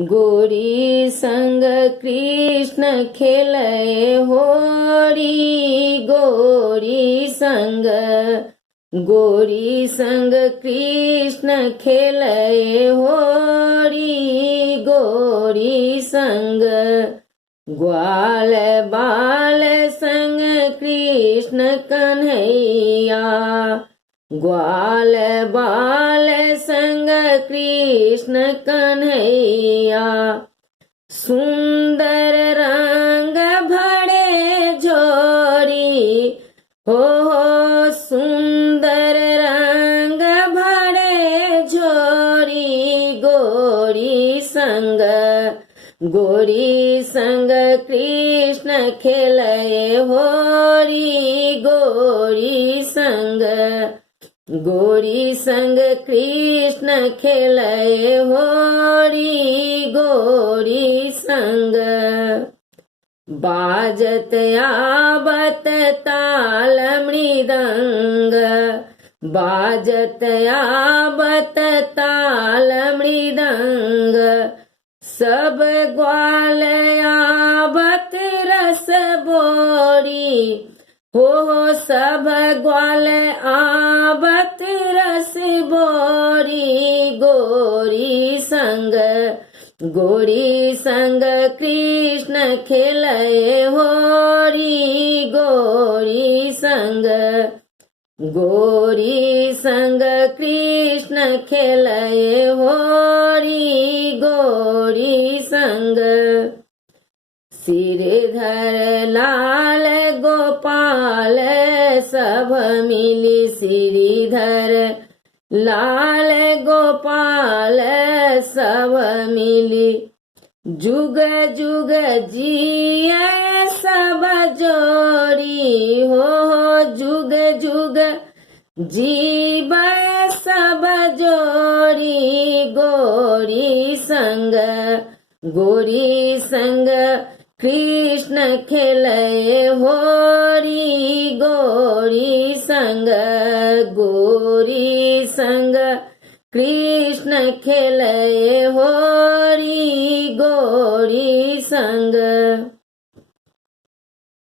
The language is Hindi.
गोरी संग कृष्ण खेलय होरी। गोरी संग कृष्ण खेलय होरी। गोरी संग ग्वाल बाल संग कृष्ण कन्हैया। ग्वाल बाल संग कृष्ण कन्हैया। सुंदर रंग भरे झोरी हो सुंदर रंग भरे झोरी। गोरी संग कृष्ण खेलय होरी। गोरी संग कृष्ण खेलय होरी। गोरी संग बाजत आवत ताल मृदंग। बाजत आवत ताल मृदंग। सब ग्वाल आवत रस बोरी हो सब ग्वाल आवत रस बोरी। गोरी संग कृष्ण खेलय होरी। गोरी संग कृष्ण खेलय होरी। गोरी संग श्रीधर लाल गोपाल सब मिली। श्रीधर लाल गोपाल सब मिली। जुग जुग जिया सब जोड़ी हो जुग जुग जीव सब जोड़ी। गोरी संग कृष्ण खेलय होरी। गोरी संग कृष्ण खेलय होरी। गोरी संग।